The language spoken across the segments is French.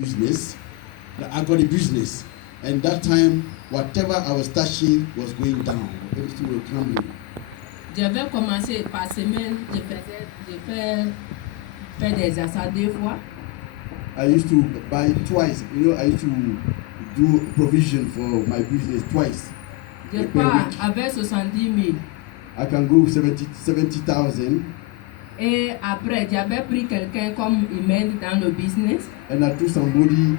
business. I got a business. And that time, whatever I was touching was going down. Everything was crumbling. J'avais commencé par semaine, je fais des achats 2 fois. I used to buy twice. I used to do provision for my business twice. Je pars avec 70 000. I can go 70,000. Et après, j'avais pris quelqu'un comme email dans le business. And I took somebody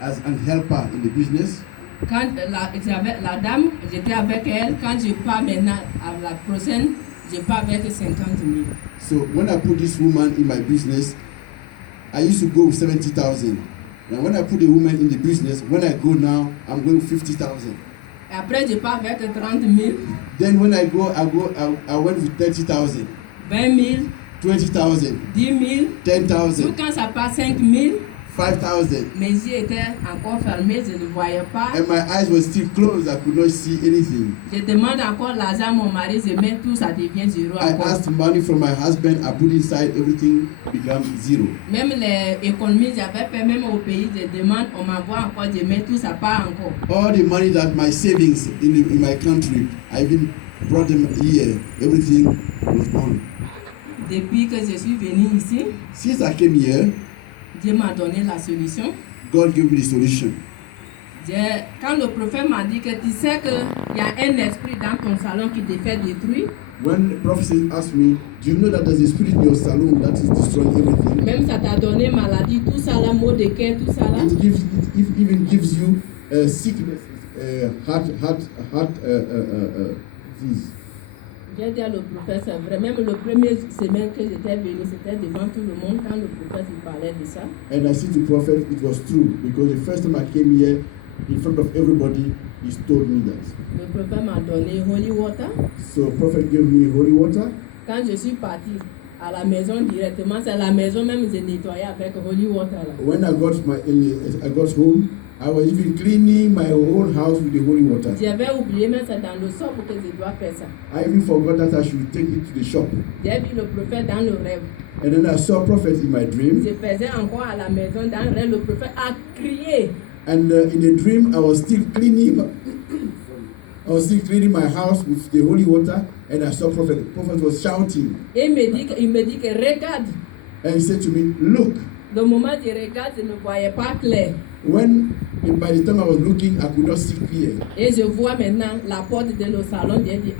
as an helper in the business. Quand la dame, j'étais avec elle. Quand je pars maintenant à la prochaine, je pars avec 50 000. So when I put this woman in my business, I used to go with 70,000. Now when I put the woman in the business, when I go now, I'm going 50,000. Après, je pars avec 30 000. Then when I went with 30,000. 20 000. 20,000. 10 000. 10,000. Tout quand ça passe 5 000. 5,000. Mes yeux étaient encore fermés, je ne voyais pas. And my eyes were still closed. I could not see anything. Je demande encore l'argent à mon mari, je mets tout, ça devient zéro I encore. asked money from my husband. I put inside, everything became zero. Même les économies, j'avais fait même au pays, je demande, on m'envoie encore, je mets tout, ça part encore. All the money that my savings in my country, I even brought them here. Everything was gone. Depuis que je suis venue ici, Since I came here, Dieu m'a donné la solution. God gave me the solution. Quand le prophète m'a dit que tu sais qu'il y a un esprit dans ton salon qui te fait détruire, When the prophet asked me, do you know that there's a spirit in your salon that is destroying everything? même ça t'a donné maladie, tout ça là, maux de cœur, tout ça là. It even gives you sickness, heart disease. J'ai dit à le prophète, c'est vrai, même le premier semaine que j'étais venue, c'était devant tout le monde quand le prophète il parlait de ça. And I said to the prophet, it was true, because the first time I came here, in front of everybody, he told me that. Le prophète m'a donné holy water. So prophet gave me holy water. Quand je suis partie à la maison directement, c'est la maison même que j'ai nettoyée avec holy water là. When I got home, I was even cleaning my whole house with the holy water. J'avais oublié, mais c'est dans le shop que je dois faire ça. I even forgot that I should take it to the shop. J'ai vu le prophète dans le rêve. And then I saw prophet in my dream. Je faisais encore à la maison dans le rêve, le prophète a crié. And in a dream, I was still cleaning my house with the holy water, and I saw prophet. The prophet was shouting. Et il me dit que regarde. And he said to me, look. Le moment où je regarde, je ne voyais pas clair. By the time I was looking, I could not see clear. Et je vois maintenant la porte de le salon. J'ai dit,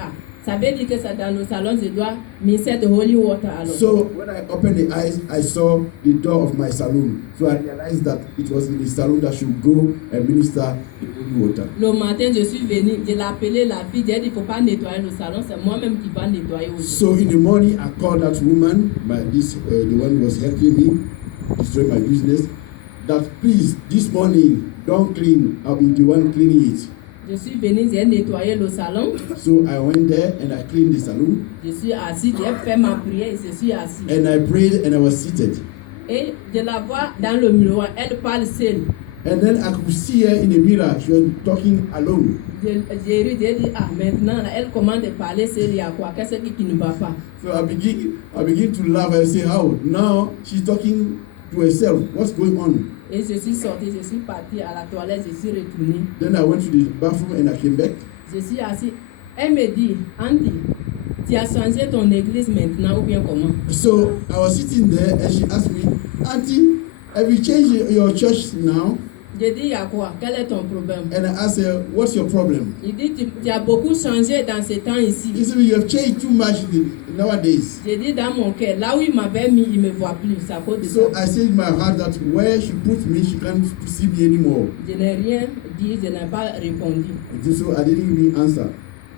ça veut dire que c'est dans le salon, je dois minister de holy water alors. So when I opened the eyes, I saw the door of my salon. So I realized that it was in the salon that I should go and minister the holy water. Le matin, je suis venue, je l'ai appelé la fille, j'ai dit, il ne faut pas nettoyer le salon, c'est moi-même qui va nettoyer aussi. So in the morning, I called that woman, the one who was helping me destroy my business, that please, this morning, don't clean, I'll be the one cleaning it. Je suis venue, j'ai nettoyé le salon. So I went there and I cleaned the salon. Je suis assis, j'ai fait ma prière et je suis assis. And I prayed and I was seated. Et je la vois dans le miroir, elle parle seule. And then I could see her in the mirror, she was talking alone. J'ai dit, maintenant, elle commence à parler seule, il y a quoi, qu'est-ce qui ne va pas? So I begin to laugh and say, how? Now she's talking to herself. What's going on? Et je suis sortie, je suis partie à la toilette, je suis retournée. Then I went to the bathroom and I came back. Je suis assise. Elle me dit, Andy, tu as changé ton église maintenant ou bien comment? So I was sitting there and she asked me, Auntie, have you changed your church now? J'ai dit, il y a quoi? Quel est ton problème? And I asked her, what's your problem? Il dit, tu as beaucoup changé dans ce temps ici. He said, you have changed too much nowadays. J'ai dit dans mon cœur, là où il m'avait mis, il ne me voit plus. C'est à cause de So ça. I said in my heart that where she put me, she can't see me anymore. Je n'ai rien dit, je n'ai pas répondu. So I didn't even answer.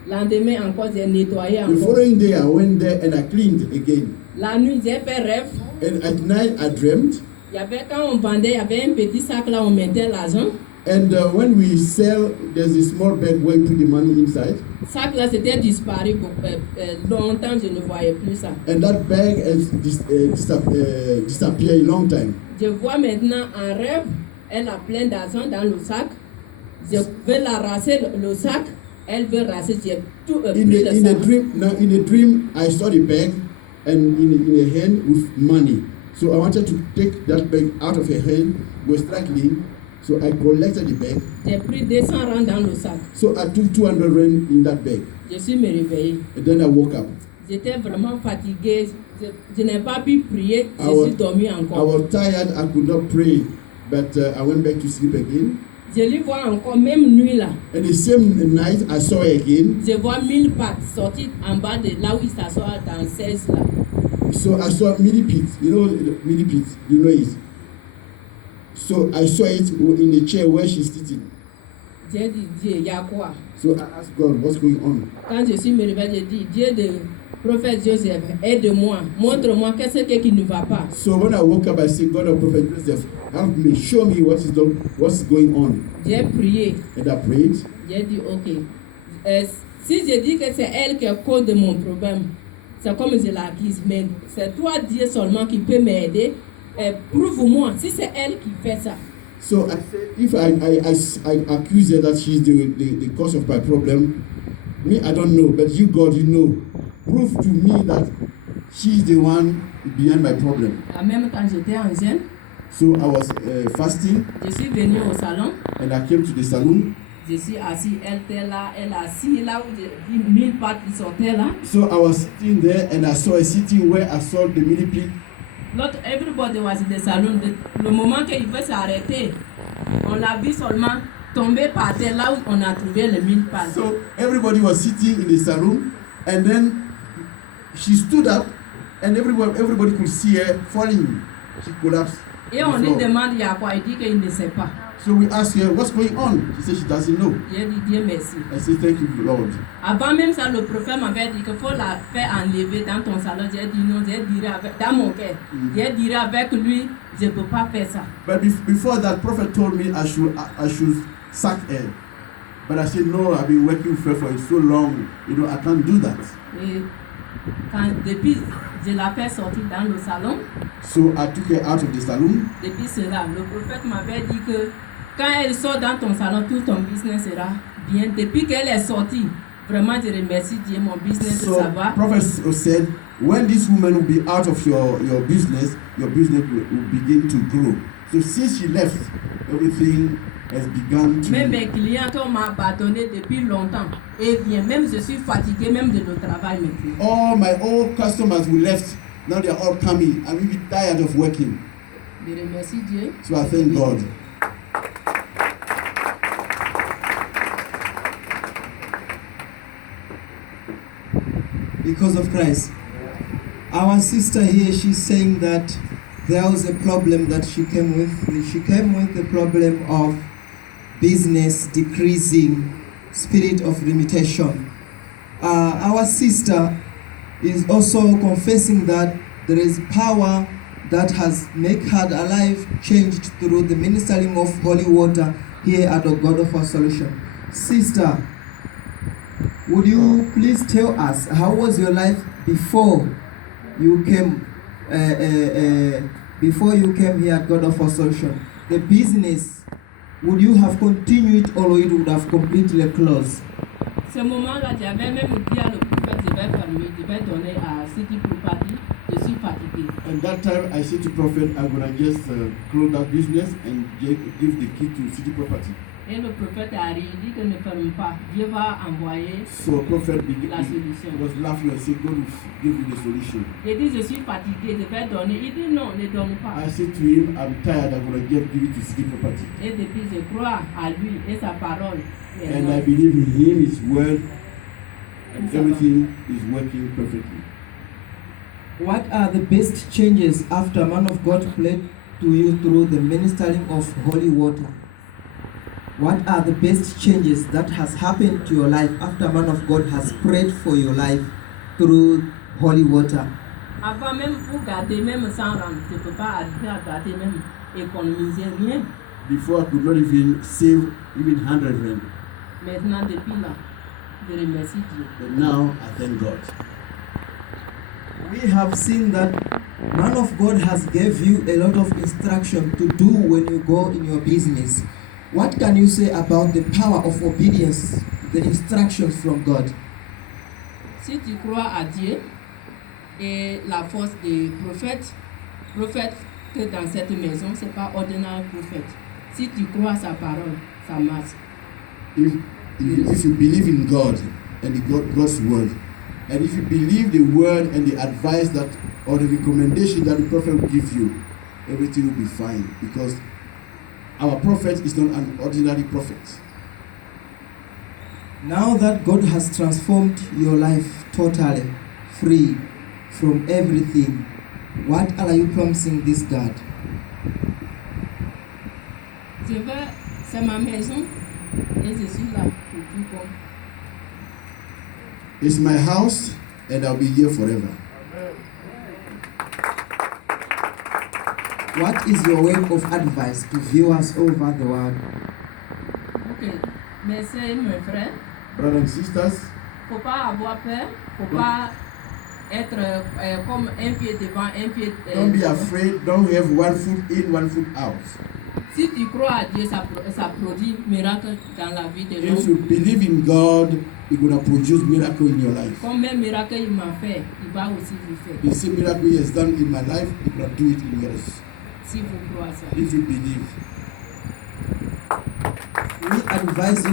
Lendemain encore, j'ai nettoyé The encore. following day, I went there and I cleaned again. La nuit, j'ai fait rêve. And at night, I dreamt. Il y avait, quand on vendait, il y avait un petit sac là, on mettait l'argent. And when we sell, there's a small bag where you put the money inside. Sac là, c'était disparu. Longtemps, je ne voyais plus ça. And that bag has disappeared a long time. Je vois maintenant un rêve, elle a plein d'argent dans le sac. Je veux la raser le sac, elle veut raser. J'ai tout pris le sac. In a dream, I saw the bag and in a hand with money. So I wanted to take that bag out of her hand. We were struggling. So I collected the bag. J'ai pris 200 rands dans le sac. So I took 200 rand in that bag. Je suis me réveillée. And then I woke up. J'étais vraiment fatiguée. Je n'ai pas pu prier. I Je suis dormie I encore. was tired. I could not pray. But I went back to sleep again. Je lui vois encore, même nuit là. And the same night, I saw her again. Je vois 1000 pattes sortir en bas de là où il s'assoit dans 16 là. So I saw millipede. You know the millipede? You know it? So I saw it in the chair where she's sitting. J'ai dit, Dieu, il y a quoi? So I asked God, what's going on? Quand je suis me réveillée, j'ai dit, Dieu de prophète Joseph, aide-moi, montre-moi qu'est-ce qui ne va pas. So when I woke up, I said, God of Prophet Joseph, help me, show me what's going on. J'ai prié, And I prayed. j'ai dit, ok. Si je dis que c'est elle qui est cause de mon problème, c'est comme je l'accuse, mais c'est toi, Dieu seulement, qui peut m'aider. Prouve-moi si c'est elle qui fait ça. So I said, if I accuse her that she's the cause of my problem, me, I don't know, but you, God, you know. Prove to me that she's the one behind my problem. En même temps, j'étais en jeûne. So I was fasting, Je suis venue au salon. and I came to the saloon. Je suis assis, elle était là, elle assis là où j'ai dit 1000 pattes qui sortaient là. So I was sitting there, and I saw her sitting where I saw the millipede. L'autre, everybody was in the salon. Le moment qu'il veut s'arrêter, on l'a vu seulement tomber par terre là où on a trouvé les 1000 pattes. So everybody was sitting in the saloon, and then she stood up, and everybody could see her falling. She collapsed. Et on lui demande il y a quoi, il dit qu'il ne sait pas. So we asked her, what's going on? She said she doesn't know. J'ai dit Dieu merci. I said, thank you, Lord. Avant même ça, le prophète m'avait dit qu'il faut la faire enlever dans ton salon. J'ai dit non, j'ai dit dans mon cœur. J'ai dit avec lui, je ne peux pas faire ça. But before that, prophet told me I should sack her. But I said, no, I've been working with her for so long. I can't do that. Et depuis, je l'ai fait sortir dans le salon. So I took her out of the saloon. Depuis cela, le prophète m'avait dit que quand elle sort dans ton salon, tout ton business sera bien. Depuis qu'elle est sortie, vraiment, je remercie Dieu, mon business, So ça va. prophet said, when this woman will be out of your business will begin to grow. So since she left, everything has begun to... Même mes clients qu'on m'a abandonné depuis longtemps, et bien, même je suis fatiguée même de le travail maintenant. All my old customers who left, now they are all coming. I'm really tired of working. Je remercie Dieu. So I thank God. Because of Christ. Our sister here, she's saying that there was a problem that she came with. She came with the problem of business decreasing, spirit of limitation. Our sister is also confessing that there is power that has made her life changed through the ministering of holy water here at the God of our Solution. Sister, would you please tell us how was your life before you came here at God of our Solution? The business, would you have continued or it would have completely closed? Ce moment-là, j'avais même dit à le prophète, je vais fermer, je vais donner à City Property, je suis fatiguée. And that time I said to prophet, I'm gonna just close that business and give the key to City Property. Et le prophète a ri, il dit que ne ferme pas, Dieu va envoyer So prophet la solution. was laughing and said, God will give you the solution. Il dit, je suis fatigué, je vais donner. Il dit, non, ne donne pas. I said to him, I'm tired, I'm gonna give it to City Property. Et depuis, je crois à lui et sa parole. Et And non. I believe in him, his word, and everything is working perfectly. What are the best changes after man of God prayed to you through the ministering of holy water? What are the best changes that has happened to your life after man of God has prayed for your life through holy water? Avant même pour garder, même sans rendre, je ne peux pas arriver à garder, même économiser rien. Before I could not even save even 100 rand. Maintenant, depuis là, je remercie Dieu. But now I thank God. We have seen that man of God has gave you a lot of instruction to do when you go in your business. What can you say about the power of obedience, the instructions from God? Si tu crois à Dieu et la force des prophètes, prophète que dans cette maison, ce n'est pas ordinaire prophète. Si tu crois à sa parole, ça marche. If you believe in God and God's word, and if you believe the word and the advice that or the recommendation that the prophet will give you, everything will be fine, because our prophet is not an ordinary prophet. Now that God has transformed your life totally, free from everything, what are you promising this God? C'est ma maison et je suis là pour tout comme. It's my house, and I'll be here forever. What is your word of advice to viewers over the world? Ok, mes sœurs et mes frères, Brothers and sisters, faut pas avoir peur, faut pas être comme un pied devant, un pied don't be afraid. Don't have one foot in, one foot out. Si tu crois à Dieu, ça produit miracle dans la vie de If l'homme. you believe in God, He's gonna produce miracle in your life. Comme même miracle il m'a fait, il va aussi vous faire. The same miracle He has done in my life, He's gonna do it in yours. Si vous croyez ça. If you believe. We advise you